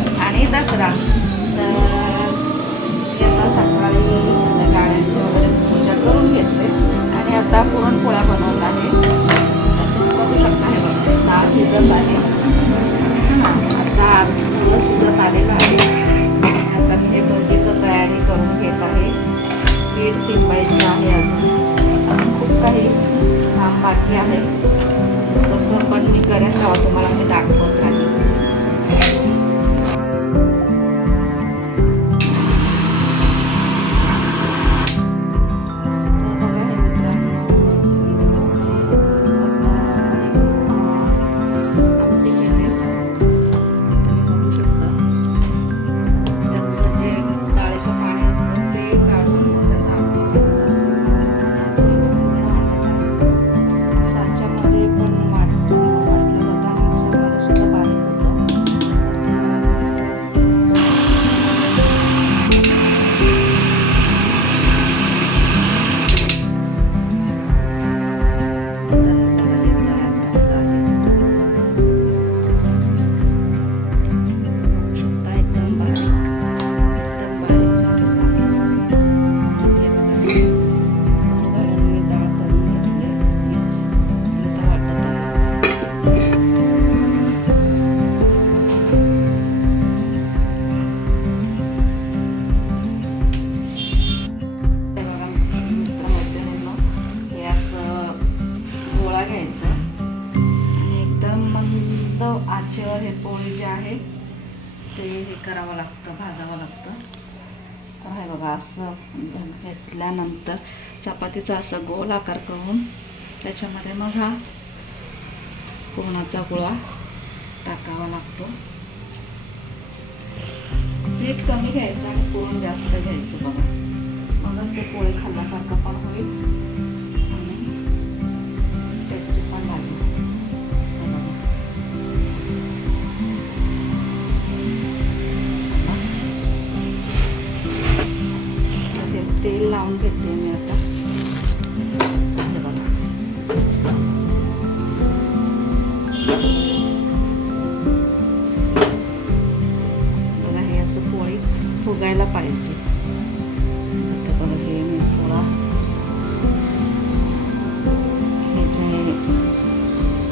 दिवस आणि दसरा. तर यांना सकाळी गाड्यांची वगैरे पूजा करून घेतले आणि आता पुरणपोळ्या बनवत आहे. तुम्ही बघू शकता, हे बघा डाळ शिजत आहे. आता फुलं शिजत आलेलं आहे. आता मी हे भजीचं तयारी करून घेत आहे. पीठ तिंबायचं आहे. अजून खूप काही काम बाकी आहे. जसं पण मी करेन तेव्हा तुम्हाला मी दाखवत राहील. घ्यायचं आणि एकदम मंद आचेवर हे पोळी जे आहे ते हे करावं लागतं, भाजावं लागतं. तर हे बघा असं घेतल्यानंतर चपातीचा असा गोल आकार करून त्याच्यामध्ये मग हा पुरणाचा गोळा टाकावा लागतो. पीठ कमी घ्यायचं आणि पुरण जास्त घ्यायचं बघा, मगच ते पोळी खाल्ल्यासारखं पण होईल आणि टेस्टी पण लागेल. तेल लावून घेते मी आता. बघा हे असं पोळी फुगायला पाहिजे. आता बघा हे मी पोळा हे जे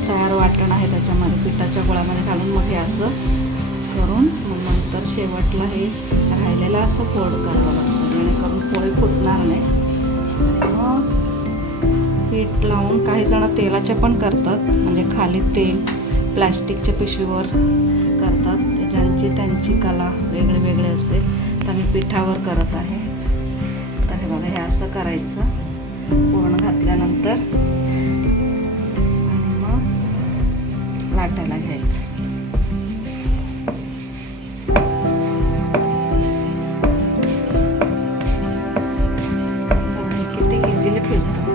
तयार वाटण आहे त्याच्यामध्ये पिठाच्या गोळ्यामध्ये घालून मग हे असं करून मग नंतर शेवटला हे राहिलेलं असं फोल्ड करावं लागतं, जेणेकरून पोळी फुटणार नाही. मग पीठ लावून काही जण तेलाच्या पण करतात, म्हणजे खाली तेल प्लॅस्टिकच्या पिशवीवर करतात. ज्यांची त्यांची कला वेगळी वेगळी असते. तर मी पिठावर करत आहे. तर हे बघा हे असं करायचं पूर्ण घातल्यानंतर आणि मग लाटायला घ्यायचं. इझिली फिरतं.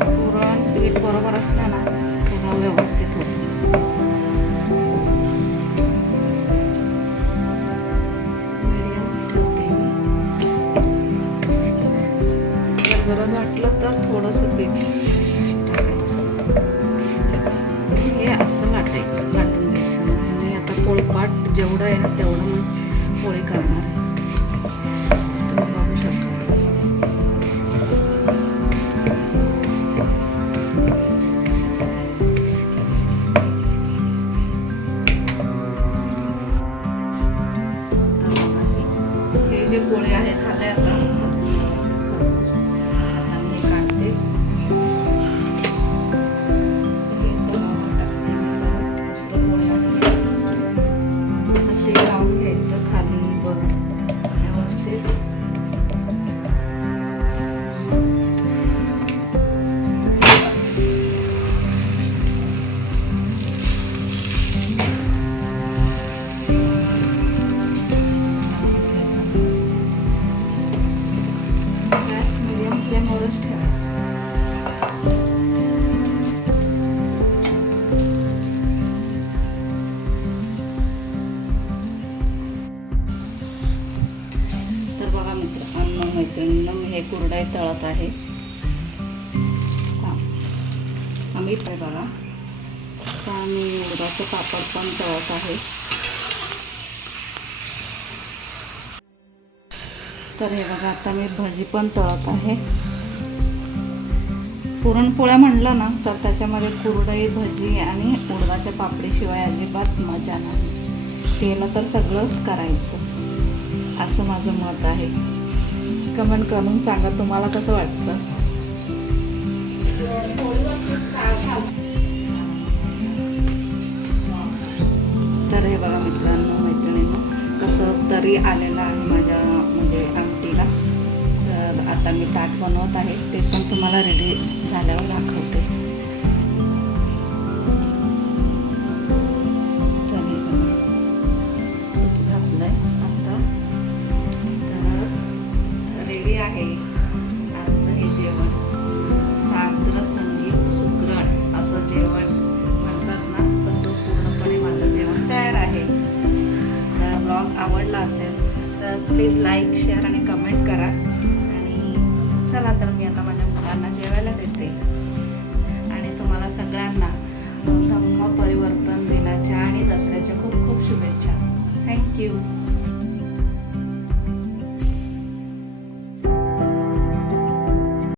पुरण पीठ बरोबर असलं ना सगळं व्यवस्थित होतं. मीडियम ठेवते मी. जर गरज वाटलं तर थोडंसं पीठ टाकायचं. हे असं लाटायचं, लाटून घ्यायचं. आणि आता पोळपाट जेवढं आहे ना तेवढं मग पोळी करणार आहे. तुम्ही बघू शकता. जे पोळे आहे झाले आता अजून व्यवस्थित खरपूस. आता मी काढते. दुसरं पोळे असं तेल लावून घ्यायचं खाली वर व्यवस्थित. मैत्रिणींना मी हे कुरडई तळत आहे. आम्ही काय बघा आता आम्ही उडदाचं पापड पण तळत आहे. तर हे बघा आता मी भजी पण तळत आहे. पुरणपोळ्या म्हणलं ना तर त्याच्यामध्ये कुरडई, भजी आणि उडदाच्या पापडीशिवाय अजिबात मजा नाही. केलं तर सगळंच करायचं असं माझं मत आहे. कमेंट करून सांगा तुम्हाला कसं वाटतं. तर हे बघा मित्रांनो मैत्रिणींनो कसं तरी आलेलं आहे माझ्या म्हणजे आमटीला. तर आता मी ताट बनवत आहे ते पण तुम्हाला रेडी झाल्यावर दाखवते. तर हे बघा तूप घातलंय आता. तर रेडी आहे आजचं हे जेवण. साग्र संगीत सुगरण असं जेवण म्हणतात ना तसं पूर्णपणे माझं जेवण तयार आहे. तर ब्लॉग आवडला असेल तर प्लीज लाईक, शेअर आणि कमेंट करा. आणि चला तर मी आता माझ्या मुलांना जेवायला देते. आणि तुम्हाला सगळ्यांना धम्म परिवर्तन दिनाच्या आणि दसऱ्याच्या खूप खूप शुभेच्छा. थँक्यू.